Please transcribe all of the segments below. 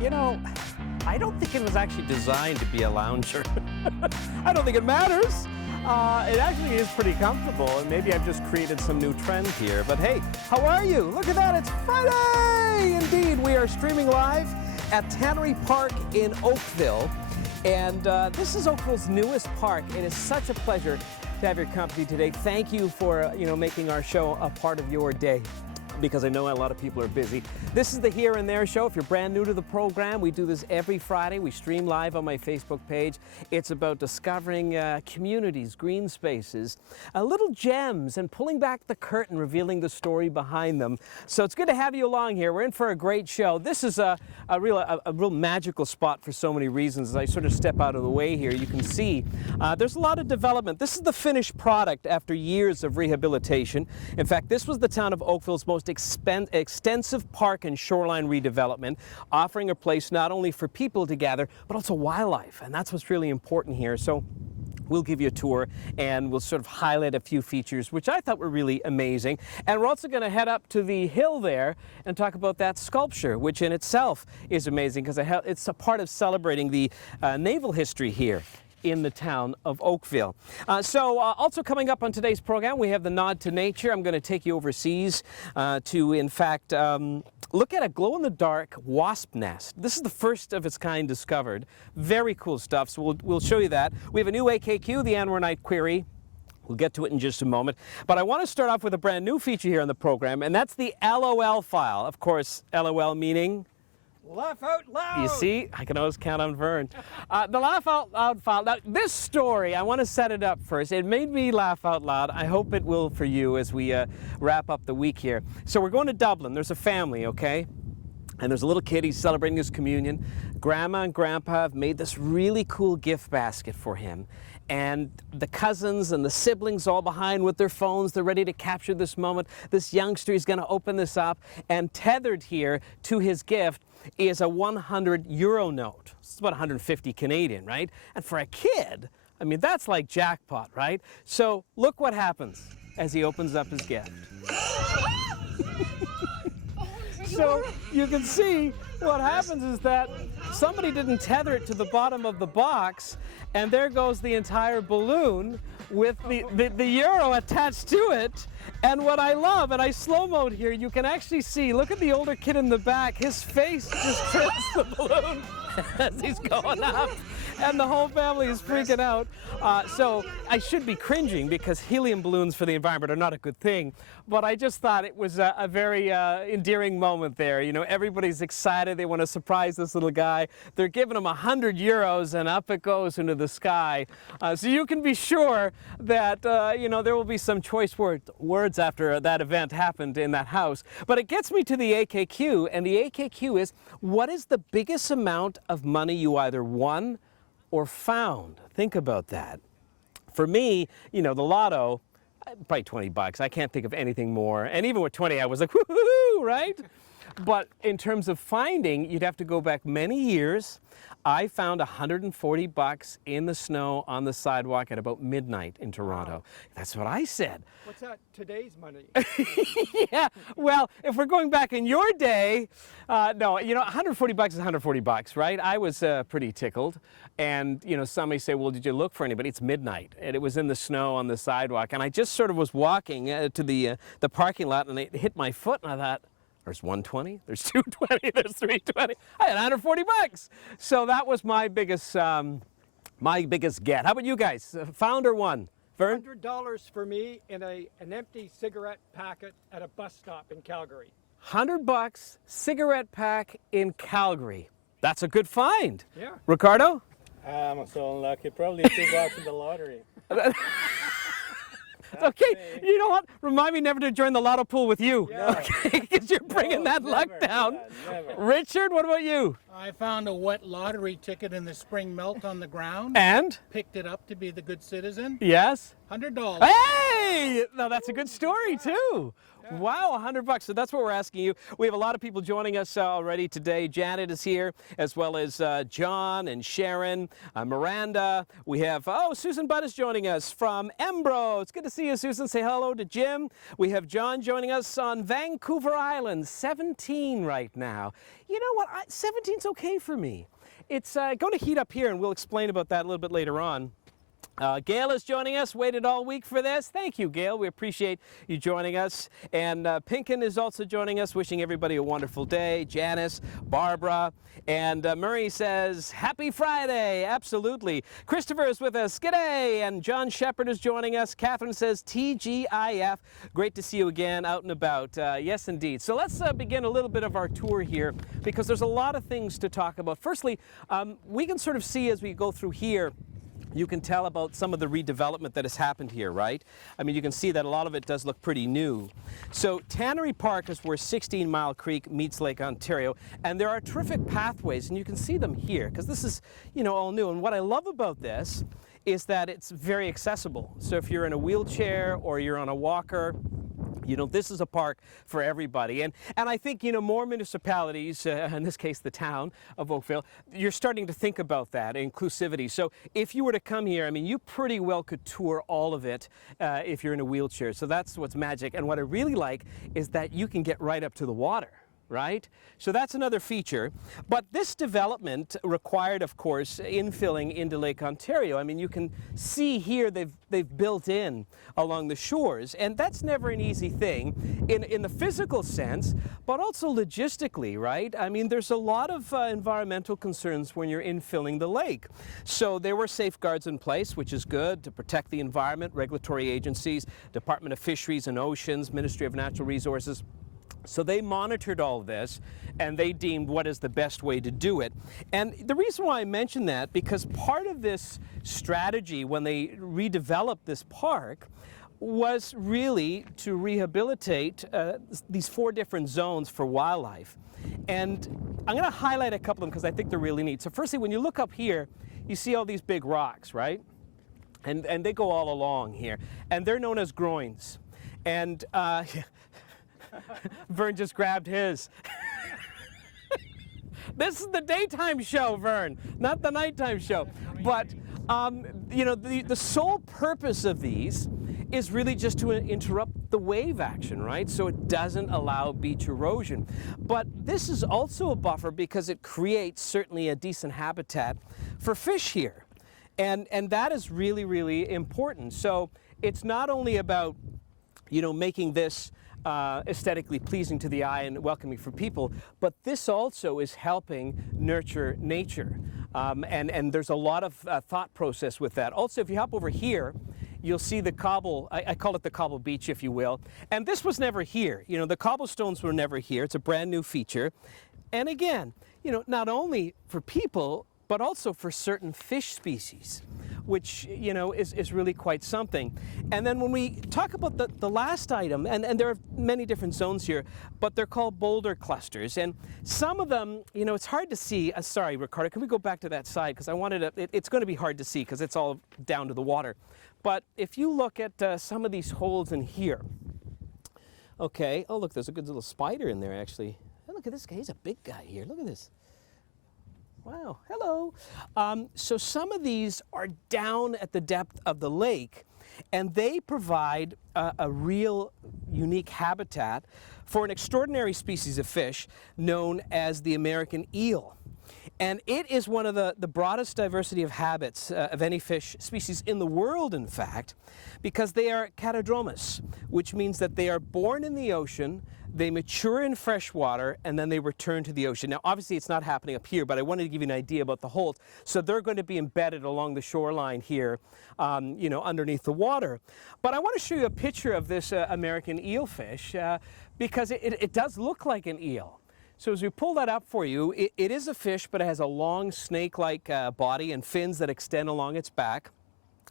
You know, I don't think it was actually designed to be a lounger. I don't think it matters. It actually is pretty comfortable, and maybe I've just created some new trend here. But hey, how are you? Look at that, it's Friday! Indeed, we are streaming live at Tannery Park in Oakville. And this is Oakville's newest park. It is such a pleasure to have your company today. Thank you for making our show a part of your day, because I know a lot of people are busy. This is the Here and There Show. If you're brand new to the program, we do this every Friday. We stream live on my Facebook page. It's about discovering communities, green spaces, little gems, and pulling back the curtain, revealing the story behind them. So it's good to have you along here. We're in for a great show. This is a real magical spot for so many reasons. As I sort of step out of the way here, you can see there's a lot of development. This is the finished product after years of rehabilitation. In fact, this was the town of Oakville's most extensive park and shoreline redevelopment, offering a place not only for people to gather, but also wildlife. And that's what's really important here. So we'll give you a tour and we'll sort of highlight a few features which I thought were really amazing. And we're also going to head up to the hill there and talk about that sculpture, which in itself is amazing because it's a part of celebrating the naval history here in the town of Oakville. Also coming up on today's program, we have the Nod to Nature. I'm going to take you overseas to, in fact, look at a glow-in-the-dark wasp nest. This is the first of its kind discovered. Very cool stuff, so we'll show you that. We have a new AKQ, the Anwar Knight Query. We'll get to it in just a moment. But I want to start off with a brand new feature here on the program, and that's the LOL file. Of course, LOL meaning laugh out loud! You see, I can always count on Vern. The Laugh Out Loud file. Now, this story, I want to set it up first. It made me laugh out loud. I hope it will for you as we wrap up the week here. So we're going to Dublin. There's a family, okay? And there's a little kid, he's celebrating his communion. Grandma and Grandpa have made this really cool gift basket for him. And the cousins and the siblings all behind with their phones, they're ready to capture this moment. This youngster is going to open this up, and tethered here to his gift is a €100 note. It's about 150 Canadian, right? And for a kid, I mean, that's like jackpot, right? So look what happens as he opens up his gift. So you can see what happens is that somebody didn't tether it to the bottom of the box, and there goes the entire balloon with the euro attached to it. And what I love, and I slow-moed here, you can actually see, look at the older kid in the back, his face just trips the balloon as he's going up. And the whole family is freaking out. So I should be cringing because helium balloons for the environment are not a good thing. But I just thought it was a very endearing moment there. You know, everybody's excited. They want to surprise this little guy. They're giving him €100 and up it goes into the sky. So you can be sure that, there will be some choice words after that event happened in that house. But it gets me to the AKQ, and the AKQ is, what is the biggest amount of money you either won or found? Think about that. For me, the lotto, probably 20 bucks. I can't think of anything more. And even with 20, I was like, woohoo, right? But in terms of finding, you'd have to go back many years. I found 140 bucks in the snow on the sidewalk at about midnight in Toronto. Wow. That's what I said. What's that, today's money? Yeah, well, if we're going back in your day, no, 140 bucks is 140 bucks, right? I was pretty tickled. And, somebody say, well, did you look for anybody? It's midnight, and it was in the snow on the sidewalk. And I just sort of was walking to the parking lot, and it hit my foot, and I thought, there's 120, there's 220, there's 320. I had 140 bucks. So that was my biggest get. How about you guys? Found or won? Vern? $100 for me in an empty cigarette packet at a bus stop in Calgary. 100 bucks, cigarette pack in Calgary. That's a good find. Yeah. Ricardo? I'm so unlucky. Probably $2 in the lottery. Okay, you know what? Remind me never to join the lotto pool with you. Yeah. Okay, because you're bringing that luck down. Never. Richard, what about you? I found a wet lottery ticket in the spring melt on the ground. And? Picked it up to be the good citizen. Yes? $100. Hey! Now Well, that's a good story too. Wow, $100. So that's what we're asking you. We have a lot of people joining us already today. Janet is here, as well as John and Sharon, Miranda. We have, Susan Budd is joining us from Embro. It's good to see you, Susan. Say hello to Jim. We have John joining us on Vancouver Island, 17 right now. You know what, 17's okay for me. It's going to heat up here, and we'll explain about that a little bit later on. Gail is joining us, waited all week for this. Thank you, Gail. We appreciate you joining us. And Pinkin is also joining us, wishing everybody a wonderful day. Janice, Barbara, and Murray says, Happy Friday. Absolutely. Christopher is with us. G'day. And John Shepard is joining us. Catherine says, TGIF. Great to see you again out and about. Yes, indeed. So let's begin a little bit of our tour here, because there's a lot of things to talk about. Firstly, we can sort of see as we go through here, you can tell about some of the redevelopment that has happened here, right? I mean, you can see that a lot of it does look pretty new. So Tannery Park is where 16 Mile Creek meets Lake Ontario, and there are terrific pathways, and you can see them here, because this is, you know, all new. And what I love about this is that it's very accessible. So if you're in a wheelchair or you're on a walker, you know, this is a park for everybody. And I think, you know, more municipalities, in this case the town of Oakville, you're starting to think about that, inclusivity. So if you were to come here, I mean, you pretty well could tour all of it if you're in a wheelchair. So that's what's magic. And what I really like is that you can get right up to the water, right? So that's another feature. But this development required, of course, infilling into Lake Ontario. I mean, you can see here they've built in along the shores, and that's never an easy thing in the physical sense, but also logistically, right? I mean, there's a lot of environmental concerns when you're infilling the lake. So there were safeguards in place, which is good, to protect the environment, regulatory agencies, Department of Fisheries and Oceans, Ministry of Natural Resources. So they monitored all of this, and they deemed what is the best way to do it. And the reason why I mention that, because part of this strategy when they redeveloped this park was really to rehabilitate these 4 different zones for wildlife. And I'm going to highlight a couple of them because I think they're really neat. So firstly, when you look up here, you see all these big rocks, right? And they go all along here. And they're known as groins. And Vern just grabbed his. This is the daytime show, Vern, not the nighttime show. But, you know, the sole purpose of these is really just to interrupt the wave action, right? So it doesn't allow beach erosion. But this is also a buffer because it creates certainly a decent habitat for fish here. And that is really, really important. So it's not only about, you know, making this aesthetically pleasing to the eye and welcoming for people, but this also is helping nurture nature. And there's a lot of thought process with that. Also, if you hop over here, you'll see the cobble, I call it the Cobble Beach, if you will. And this was never here. You know, the cobblestones were never here. It's a brand new feature. And again, you know, not only for people, but also for certain fish species, which, you know, is really quite something. And then when we talk about the last item, and there are many different zones here, but they're called Boulder Clusters. And some of them, you know, it's hard to see. Sorry, Ricardo, can we go back to that side? Because I wanted to, it's going to be hard to see because it's all down to the water. But if you look at some of these holes in here, okay, oh look, there's a good little spider in there actually. Oh, look at this guy, he's a big guy here, look at this. Wow, hello. So some of these are down at the depth of the lake, and they provide a real unique habitat for an extraordinary species of fish known as the American eel. And it is one of the broadest diversity of habits of any fish species in the world, in fact, because they are catadromous, which means that they are born in the ocean, they mature in fresh water, and then they return to the ocean. Now, obviously, it's not happening up here, but I wanted to give you an idea about the holes. So they're going to be embedded along the shoreline here, you know, underneath the water. But I want to show you a picture of this American eel fish because it does look like an eel. So as we pull that up for you, it is a fish, but it has a long snake-like body and fins that extend along its back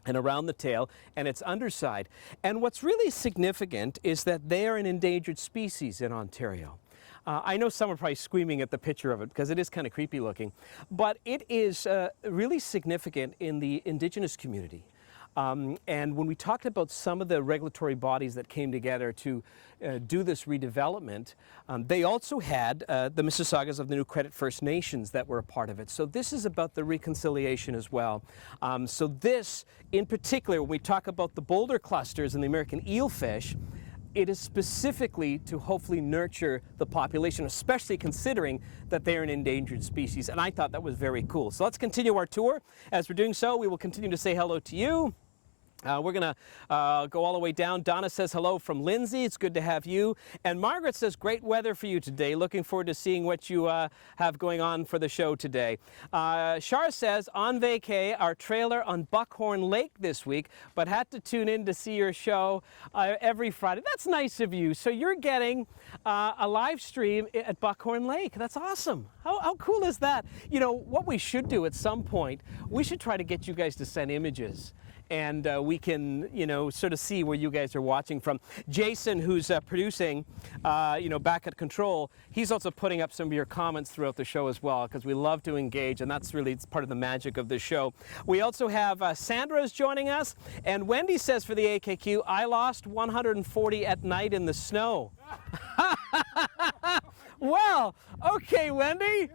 and around the tail and its underside. And what's really significant is that they are an endangered species in Ontario. I know some are probably screaming at the picture of it because it is kind of creepy looking, but it is really significant in the Indigenous community. And when we talked about some of the regulatory bodies that came together to do this redevelopment, they also had the Mississaugas of the New Credit First Nations that were a part of it. So this is about the reconciliation as well. So this, in particular, when we talk about the Boulder Clusters and the American Eel Fish, it is specifically to hopefully nurture the population, especially considering that they're an endangered species. And I thought that was very cool. So let's continue our tour. As we're doing so, we will continue to say hello to you. We're going to go all the way down. Donna says hello from Lindsay. It's good to have you. And Margaret says great weather for you today. Looking forward to seeing what you have going on for the show today. Shar says on vacay, our trailer on Buckhorn Lake this week, but had to tune in to see your show every Friday. That's nice of you. So you're getting a live stream at Buckhorn Lake. That's awesome. How cool is that? You know, what we should do at some point, we should try to get you guys to send images. And we can, you know, sort of see where you guys are watching from. Jason, who's producing, you know, back at control, he's also putting up some of your comments throughout the show as well, because we love to engage, and that's really, it's part of the magic of the show. We also have Sandra's joining us, and Wendy says for the AKQ, I lost 140 at night in the snow. Well, okay, Wendy.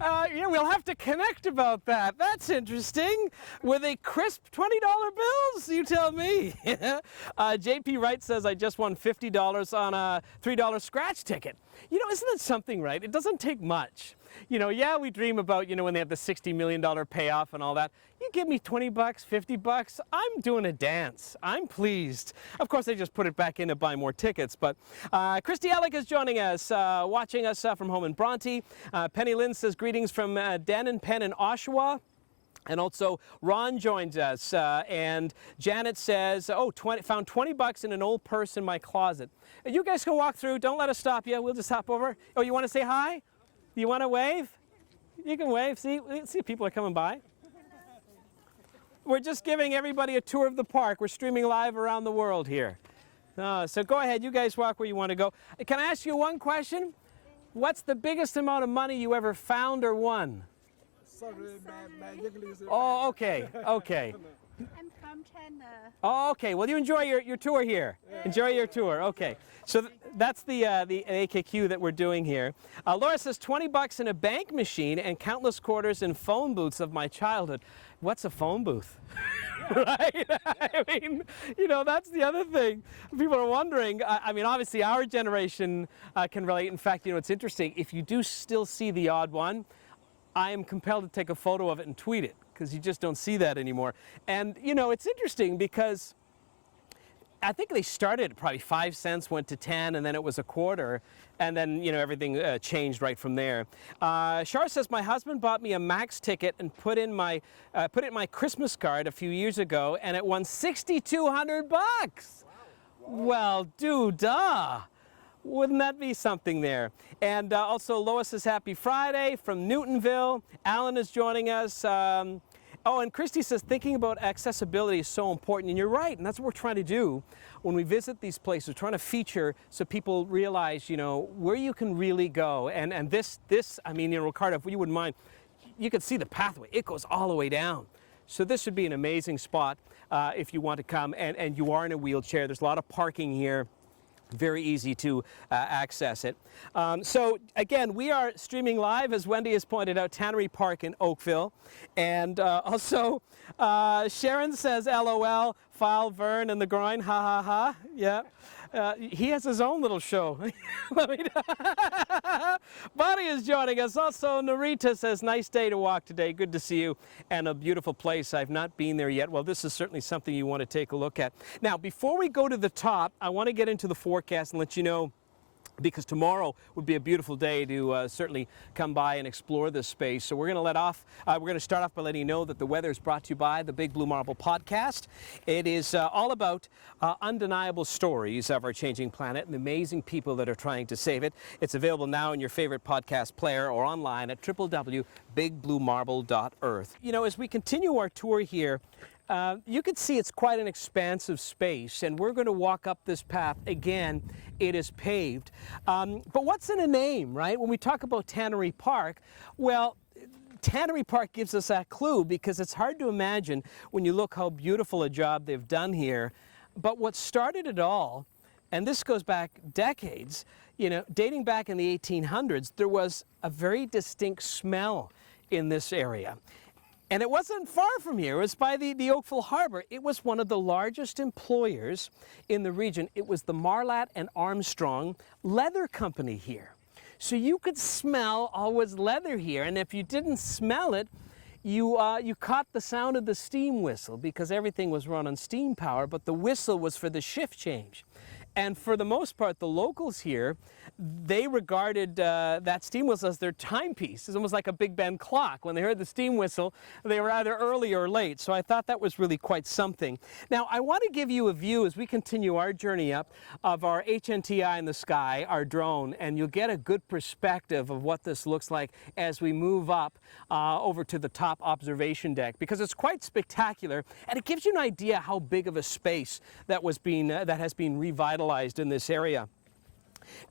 Yeah, we'll have to connect about that. That's interesting. Were they crisp $20 bills? You tell me. JP Wright says, I just won $50 on a $3 scratch ticket. You know, isn't it something, right? It doesn't take much. You know, yeah, we dream about, you know, when they have the $60 million payoff and all that. You give me 20 bucks, 50 bucks, I'm doing a dance. I'm pleased. Of course, they just put it back in to buy more tickets. But Christy Alec is joining us, watching us from home in Bronte. Penny Lynn says greetings from Dan and Penn in Oshawa. And also Ron joins us, and Janet says, oh, found 20 bucks in an old purse in my closet. You guys can walk through, don't let us stop you, we'll just hop over. Oh, you want to say hi? You want to wave? You can wave, see if people are coming by. We're just giving everybody a tour of the park. We're streaming live around the world here. So go ahead, you guys walk where you want to go. Can I ask you one question? What's the biggest amount of money you ever found or won? Sorry, my English is Oh, okay, okay. I'm from China. Oh, okay. Well, you enjoy your tour here. Enjoy your tour. Okay. So that's the AKQ that we're doing here. Laura says 20 bucks in a bank machine and countless quarters in phone booths of my childhood. What's a phone booth? Right? I mean, you know, that's the other thing. People are wondering. I mean, obviously our generation can relate. In fact, you know, it's interesting. If you do still see the odd one, I am compelled to take a photo of it and tweet it, because you just don't see that anymore. And, you know, it's interesting because I think they started at probably 5 cents, went to 10, and then it was a quarter, and then, you know, everything changed right from there. Char says, my husband bought me a Max ticket and put it in my Christmas card a few years ago, and it won 6,200 bucks. Wow. Well, duh. Wouldn't that be something there? And also Lois says happy Friday from Newtonville. Alan is joining us. Oh, and Christy says thinking about accessibility is so important, and you're right, and that's what we're trying to do when we visit these places. We're trying to feature so people realize, you know, where you can really go. And this, I mean, you know, Ricardo, if you wouldn't mind, you can see the pathway. It goes all the way down. So this would be an amazing spot if you want to come, and you are in a wheelchair. There's a lot of parking here. Very easy to access it. So again, we are streaming live, as Wendy has pointed out, Tannery Park in Oakville. And also, Sharon says, LOL, file Vern and the groin, ha ha ha. Yeah. He has his own little show. Bonnie is joining us. Also, Narita says, nice day to walk today. Good to see you. And a beautiful place. I've not been there yet. Well, this is certainly something you want to take a look at. Now, before we go to the top, I want to get into the forecast and let you know, because tomorrow would be a beautiful day to certainly come by and explore this space. So we're going to start off by letting you know that the weather is brought to you by the Big Blue Marble podcast. It is all about undeniable stories of our changing planet and the amazing people that are trying to save it. It's available now in your favorite podcast player or online at www.bigbluemarble.earth. You know, as we continue our tour here, you can see it's quite an expansive space, and we're going to walk up this path. Again, it is paved. But what's in a name, right? When we talk about Tannery Park, well, Tannery Park gives us that clue because it's hard to imagine when you look how beautiful a job they've done here. But what started it all, and this goes back decades, you know, dating back in the 1800s, there was a very distinct smell in this area. And it wasn't far from here. It was by the Oakville Harbor. It was one of the largest employers in the region. It was the Marlatt and Armstrong Leather Company here. So you could smell always leather here. And if you didn't smell it, you caught the sound of the steam whistle because everything was run on steam power, but the whistle was for the shift change. And for the most part, the locals here, they regarded that steam whistle as their timepiece. It's almost like a Big Ben clock. When they heard the steam whistle, they were either early or late. So I thought that was really quite something. Now, I want to give you a view as we continue our journey up of our HNTI in the sky, our drone, and you'll get a good perspective of what this looks like as we move up over to the top observation deck, because it's quite spectacular, and it gives you an idea how big of a space that has been revitalized in this area.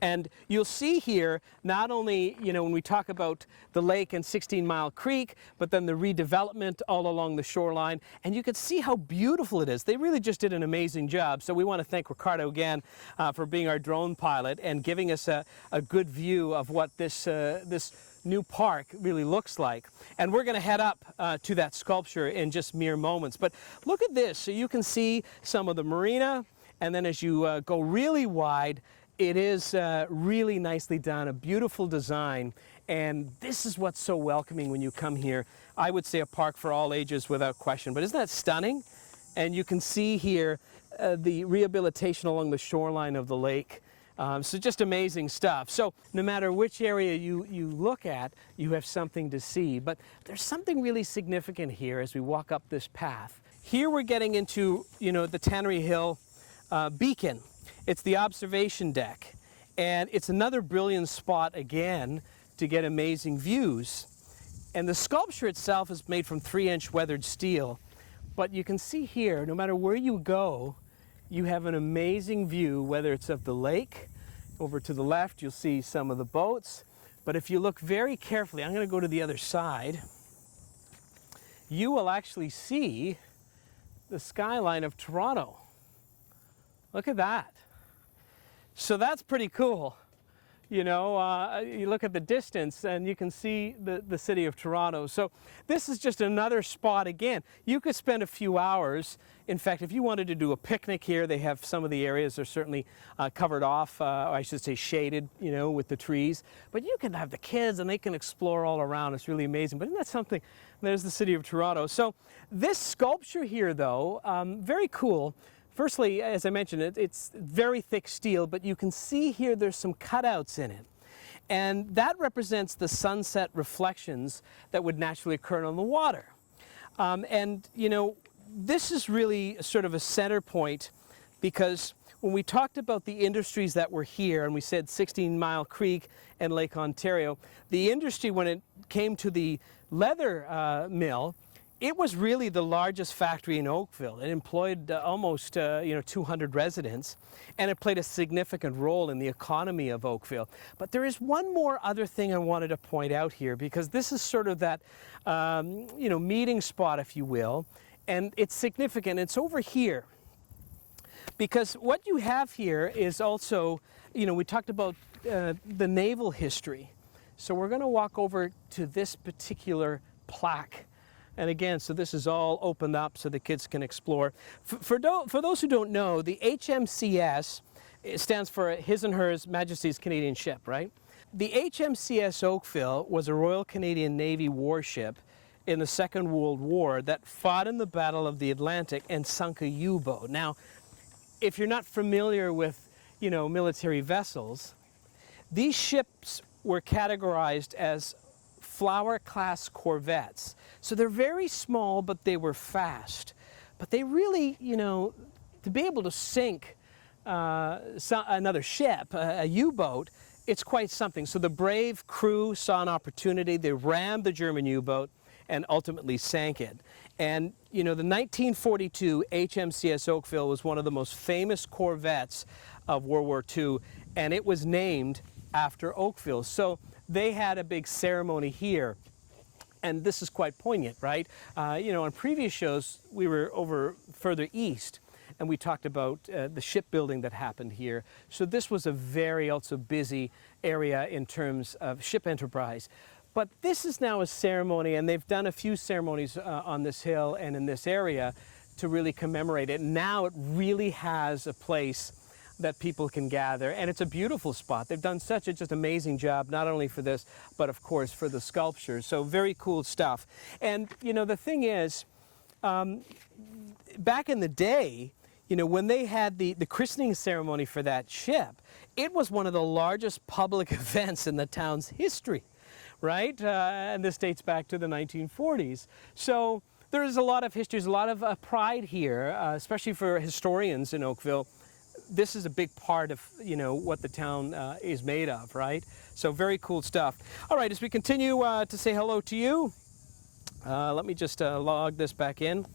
And you'll see here, not only, you know, when we talk about the lake and 16 Mile Creek, but then the redevelopment all along the shoreline, and you can see how beautiful it is. They really just did an amazing job. So we want to thank Ricardo again for being our drone pilot and giving us a good view of what this new park really looks like. And we're going to head up to that sculpture in just mere moments. But look at this. So you can see some of the marina, and then as you go really wide, it is really nicely done, a beautiful design, and this is what's so welcoming when you come here. I would say a park for all ages without question, but isn't that stunning? And you can see here the rehabilitation along the shoreline of the lake. So just amazing stuff. So no matter which area you look at, you have something to see. But there's something really significant here as we walk up this path. Here we're getting into, you know, the Tannery Hill beacon. It's the observation deck, and it's another brilliant spot again to get amazing views. And the sculpture itself is made from 3-inch weathered steel, but you can see here, no matter where you go, you have an amazing view, whether it's of the lake. Over to the left, you'll see some of the boats, but if you look very carefully, I'm going to go to the other side, you will actually see the skyline of Toronto. Look at that. So that's pretty cool. You know, you look at the distance and you can see the city of Toronto. So this is just another spot again. You could spend a few hours. In fact, if you wanted to do a picnic here, they have some of the areas are certainly covered off, I should say shaded, you know, with the trees. But you can have the kids and they can explore all around. It's really amazing. But isn't that something? There's the city of Toronto. So this sculpture here, though, very cool. Firstly, as I mentioned, it's very thick steel, but you can see here there's some cutouts in it. And that represents the sunset reflections that would naturally occur on the water. And, you know, this is really sort of a center point because when we talked about the industries that were here, and we said 16 Mile Creek and Lake Ontario, the industry, when it came to the leather mill, it was really the largest factory in Oakville. It employed almost 200 residents, and it played a significant role in the economy of Oakville. But there is one more other thing I wanted to point out here, because this is sort of that meeting spot, if you will, and it's significant. It's over here, because what you have here is also, you know, we talked about the naval history. So we're going to walk over to this particular plaque. And again, so this is all opened up so the kids can explore. For those who don't know, the HMCS stands for His and Hers Majesty's Canadian Ship, right? The HMCS Oakville was a Royal Canadian Navy warship in the Second World War that fought in the Battle of the Atlantic and sunk a U-boat. Now, if you're not familiar with, you know, military vessels, these ships were categorized as Flower-class corvettes. So they're very small, but they were fast. But they really, you know, to be able to sink another ship, a U-boat, it's quite something. So the brave crew saw an opportunity. They rammed the German U-boat and ultimately sank it. And, you know, the 1942 HMCS Oakville was one of the most famous corvettes of World War II, and it was named after Oakville. So they had a big ceremony here And this is quite poignant, right? You know, on previous shows, we were over further east, and we talked about the shipbuilding that happened here. So this was a very also busy area in terms of ship enterprise. But this is now a ceremony, and they've done a few ceremonies on this hill and in this area to really commemorate it. Now it really has a place that people can gather, and it's a beautiful spot. They've done such a just amazing job, not only for this, but of course for the sculptures. So very cool stuff. And you know, the thing is, back in the day, you know, when they had the christening ceremony for that ship, it was one of the largest public events in the town's history, right? And this dates back to the 1940s. So there's a lot of history, there's a lot of pride here, especially for historians in Oakville. This is a big part of, you know, what the town is made of, right? So very cool stuff. All right, as we continue to say hello to you, let me just log this back in.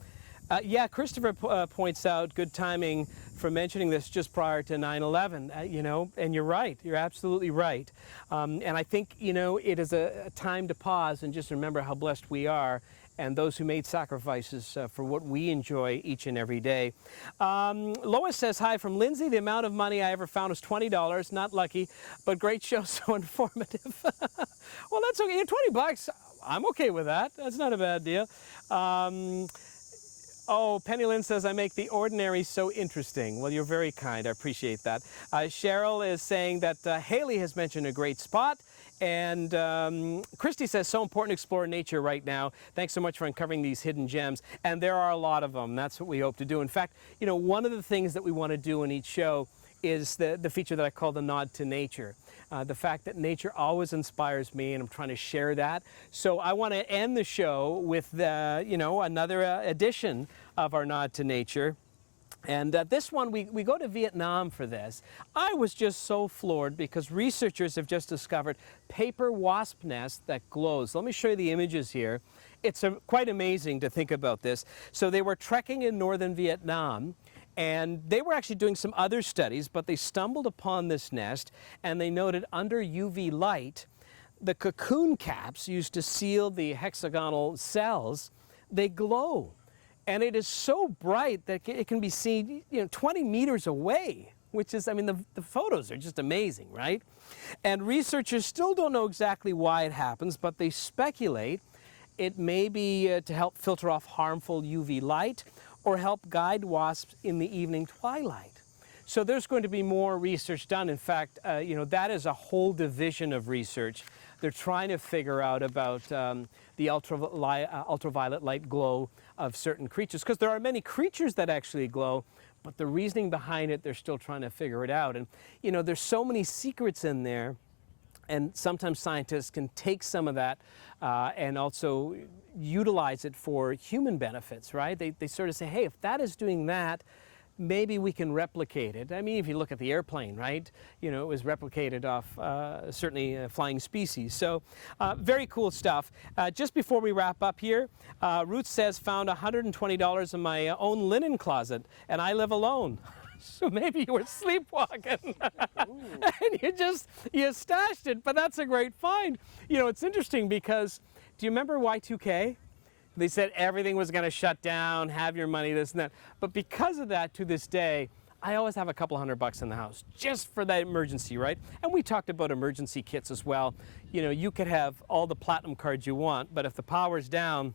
Yeah, Christopher points out good timing for mentioning this just prior to 9/11, you know, and you're right. You're absolutely right. And I think, you know, it is a time to pause and just remember how blessed we are and those who made sacrifices for what we enjoy each and every day. Lois says, hi from Lindsay. The amount of money I ever found was $20. Not lucky, but great show, so informative. Well, that's okay. $20, I'm okay with that. That's not a bad deal. Oh, Penny Lynn says, I make the ordinary so interesting. Well, you're very kind. I appreciate that. Cheryl is saying that Haley has mentioned a great spot. And Christy says, so important to explore nature right now. Thanks so much for uncovering these hidden gems. And there are a lot of them. That's what we hope to do. In fact, you know, one of the things that we want to do in each show is the feature that I call the nod to nature. The fact that nature always inspires me, and I'm trying to share that. So I want to end the show with, you know, another edition of our nod to nature. And this one, we go to Vietnam for this. I was just so floored because researchers have just discovered paper wasp nest that glows. Let me show you the images here. It's quite amazing to think about this. So they were trekking in northern Vietnam, and they were actually doing some other studies, but they stumbled upon this nest, and they noted under UV light, the cocoon caps used to seal the hexagonal cells, they glow. And it is so bright that it can be seen, you know, 20 meters away, which is, I mean, the photos are just amazing, right? And researchers still don't know exactly why it happens, but they speculate it may be to help filter off harmful UV light or help guide wasps in the evening twilight. So there's going to be more research done. In fact, you know, that is a whole division of research. They're trying to figure out about the ultraviolet light glow of certain creatures, because there are many creatures that actually glow, but the reasoning behind it, they're still trying to figure it out. And, you know, there's so many secrets in there, and sometimes scientists can take some of that and also utilize it for human benefits, right? They sort of say, hey, if that is doing that, maybe we can replicate it. I mean, if you look at the airplane, right? You know, it was replicated off certainly flying species. So very cool stuff. Just before we wrap up here, Ruth says, found $120 in my own linen closet, and I live alone. So maybe you were sleepwalking and you stashed it, but that's a great find. You know, it's interesting because, do you remember Y2K? They said everything was going to shut down, have your money, this and that. But because of that, to this day, I always have a couple $100 in the house just for that emergency, right? And we talked about emergency kits as well. You know, you could have all the platinum cards you want, but if the power's down,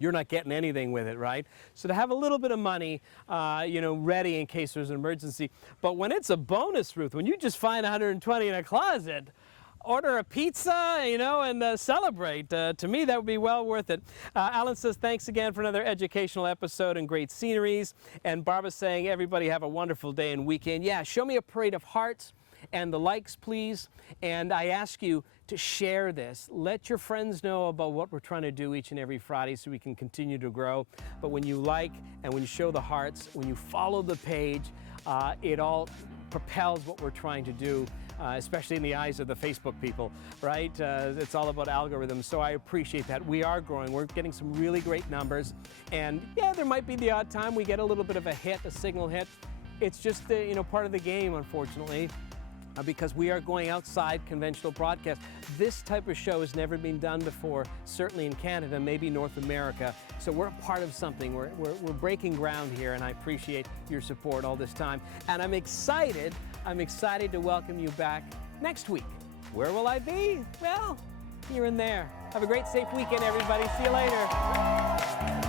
you're not getting anything with it, right? So to have a little bit of money, you know, ready in case there's an emergency. But when it's a bonus, Ruth, when you just find 120 in a closet, order a pizza, you know, and celebrate. To me, that would be well worth it. Alan says, thanks again for another educational episode and great sceneries. And Barbara's saying, everybody have a wonderful day and weekend. Yeah, show me a parade of hearts and the likes, please. And I ask you to share this. Let your friends know about what we're trying to do each and every Friday so we can continue to grow. But when you like and when you show the hearts, when you follow the page, it all propels what we're trying to do. Especially in the eyes of the Facebook people, right? It's all about algorithms, so I appreciate that. We are growing. We're getting some really great numbers. And yeah, there might be the odd time we get a little bit of a hit, a signal hit. It's just, you know, part of the game, unfortunately. because we are going outside conventional broadcast. This type of show has never been done before, certainly in Canada, maybe North America. So we're a part of something. We're breaking ground here, and I appreciate your support all this time. And I'm excited to welcome you back next week. Where will I be? Well, here and there. Have a great, safe weekend, everybody. See you later.